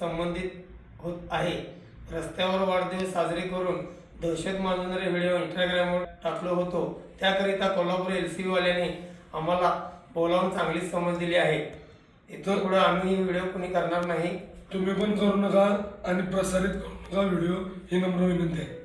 संबंधित होत आहे। रस्त्यावर वाढदिवस साजरे करून दहशत माजवणारे व्हिडिओ इंस्टाग्रामवर टाकलो होतो, त्याकरिता कोल्हापूर LCB वाल्याने आम्हाला बोलावून चांगलीच समज दिली आहे। इथून पुढे आम्ही व्हिडिओ कोणी करणार नाही। तुम्ही पण करू नका आणि प्रसारित करू नका व्हिडिओ, ही नम्र विनंती आहे।